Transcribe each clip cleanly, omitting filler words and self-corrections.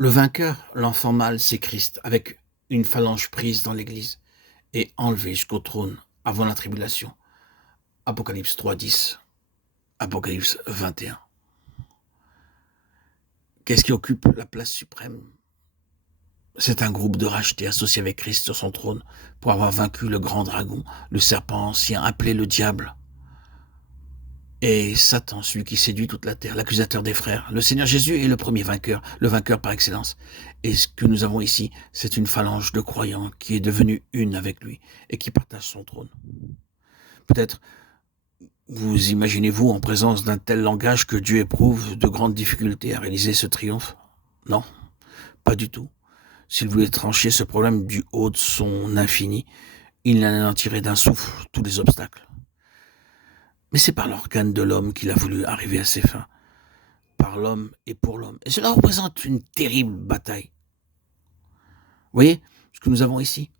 Le vainqueur, l'enfant mâle, c'est Christ, avec une phalange prise dans l'Église et enlevé jusqu'au trône avant la tribulation. Apocalypse 3:10, Apocalypse 21. Qu'est-ce qui occupe la place suprême? C'est un groupe de rachetés associés avec Christ sur son trône pour avoir vaincu le grand dragon, le serpent ancien appelé le diable, et Satan, celui qui séduit toute la terre, l'accusateur des frères. Le Seigneur Jésus est le premier vainqueur, le vainqueur par excellence. Et ce que nous avons ici, c'est une phalange de croyants qui est devenue une avec lui et qui partage son trône. Peut-être vous imaginez-vous en présence d'un tel langage que Dieu éprouve de grandes difficultés à réaliser ce triomphe? Non, pas du tout. S'il voulait trancher ce problème du haut de son infini, il anéantirait d'un souffle tous les obstacles. Mais c'est par l'organe de l'homme qu'il a voulu arriver à ses fins, par l'homme et pour l'homme. Et cela représente une terrible bataille. Vous voyez ce que nous avons ici?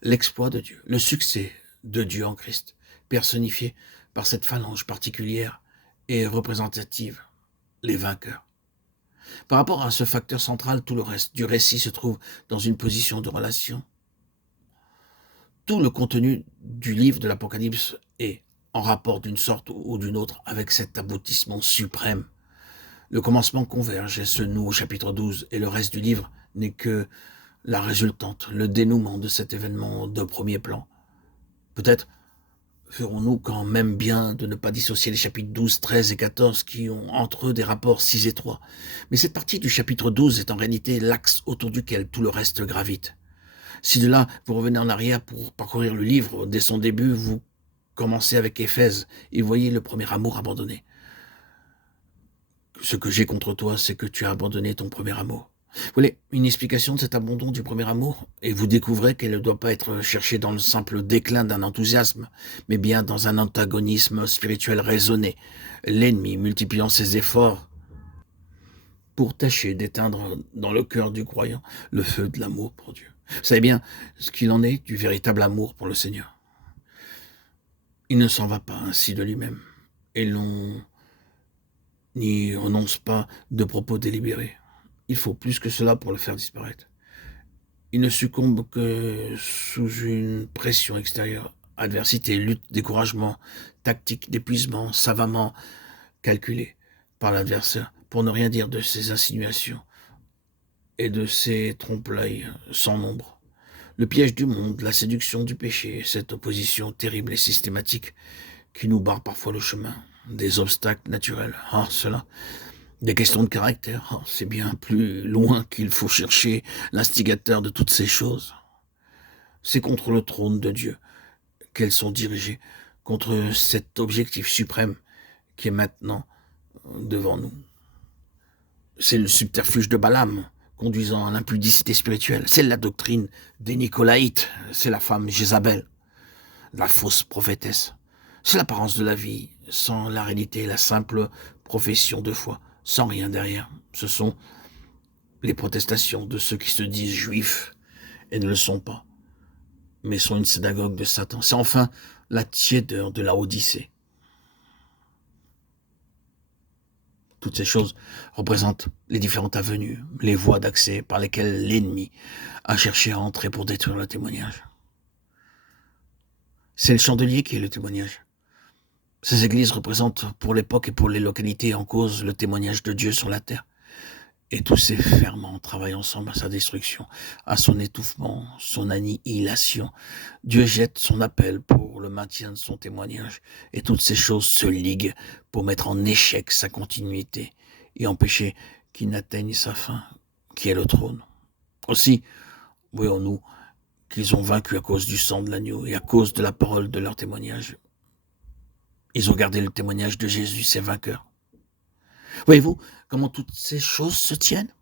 L'exploit de Dieu, le succès de Dieu en Christ, personnifié par cette phalange particulière et représentative, les vainqueurs. Par rapport à ce facteur central, tout le reste du récit se trouve dans une position de relation. Tout le contenu du livre de l'Apocalypse est en rapport d'une sorte ou d'une autre avec cet aboutissement suprême. Le commencement converge et se noue au chapitre 12 et le reste du livre n'est que la résultante, le dénouement de cet événement de premier plan. Peut-être ferons-nous quand même bien de ne pas dissocier les chapitres 12, 13 et 14 qui ont entre eux des rapports si étroits. Mais cette partie du chapitre 12 est en réalité l'axe autour duquel tout le reste gravite. Si de là, vous revenez en arrière pour parcourir le livre, dès son début, vous commencez avec Éphèse et voyez le premier amour abandonné. Ce que j'ai contre toi, c'est que tu as abandonné ton premier amour. Vous voulez une explication de cet abandon du premier amour? Et vous découvrez qu'elle ne doit pas être cherchée dans le simple déclin d'un enthousiasme, mais bien dans un antagonisme spirituel raisonné, l'ennemi multipliant ses efforts pour tâcher d'éteindre dans le cœur du croyant le feu de l'amour pour Dieu. Vous savez bien ce qu'il en est du véritable amour pour le Seigneur. Il ne s'en va pas ainsi de lui-même, et l'on n'y renonce pas de propos délibérés. Il faut plus que cela pour le faire disparaître. Il ne succombe que sous une pression extérieure, adversité, lutte, découragement, tactique d'épuisement, savamment calculé par l'adversaire, pour ne rien dire de ses insinuations et de ses trompe-l'œil sans nombre. Le piège du monde, la séduction du péché, cette opposition terrible et systématique qui nous barre parfois le chemin, des obstacles naturels. Ah, cela, des questions de caractère. Ah, c'est bien plus loin qu'il faut chercher l'instigateur de toutes ces choses. C'est contre le trône de Dieu qu'elles sont dirigées, contre cet objectif suprême qui est maintenant devant nous. C'est le subterfuge de Balaam, conduisant à l'impudicité spirituelle. C'est la doctrine des Nicolaïtes. C'est la femme Jézabel, la fausse prophétesse. C'est l'apparence de la vie, sans la réalité, la simple profession de foi, sans rien derrière. Ce sont les protestations de ceux qui se disent juifs et ne le sont pas, mais sont une synagogue de Satan. C'est enfin la tiédeur de la Odyssée. Toutes ces choses représentent les différentes avenues, les voies d'accès par lesquelles l'ennemi a cherché à entrer pour détruire le témoignage. C'est le chandelier qui est le témoignage. Ces églises représentent pour l'époque et pour les localités en cause le témoignage de Dieu sur la terre. Et tous ces ferments travaillent ensemble à sa destruction, à son étouffement, son annihilation. Dieu jette son appel pour le maintien de son témoignage. Et toutes ces choses se liguent pour mettre en échec sa continuité et empêcher qu'il n'atteigne sa fin, qui est le trône. Aussi, voyons-nous qu'ils ont vaincu à cause du sang de l'agneau et à cause de la parole de leur témoignage. Ils ont gardé le témoignage de Jésus, ces vainqueurs. Voyez-vous comment toutes ces choses se tiennent?